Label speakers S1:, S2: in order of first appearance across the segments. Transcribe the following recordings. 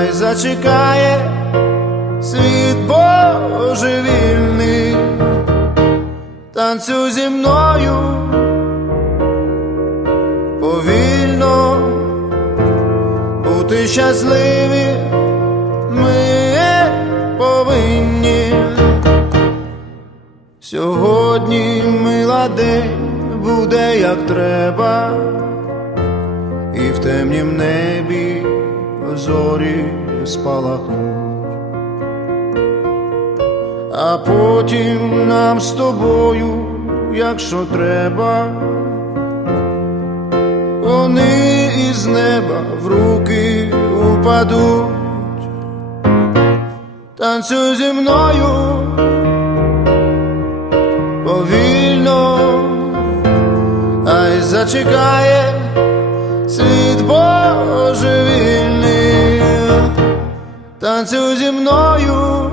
S1: хай зачекає світ божевільний, танцю зі мною повільно бути щасливі, ми повинні. Сьогодні мила день буде як треба, і в темнім небі зорі спалахнуть, а потім нам з тобою, якщо треба, вони із неба в руки упадуть, танцюй зі мною повільно, ай зачекає світ Божий. Танцюй зі мною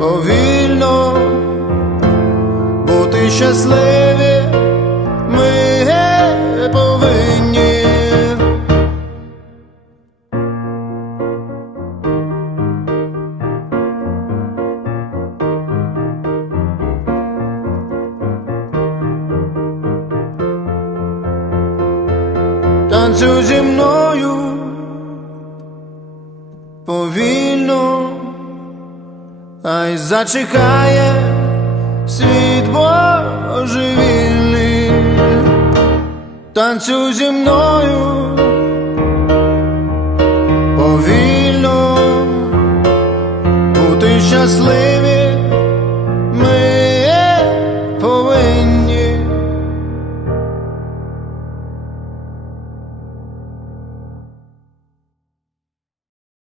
S1: повільно бути щасливі ми повинні. Танцюй зі мною повільно, а й зачекає світ божевільний, танцюй зі мною повільно, бути щасливі.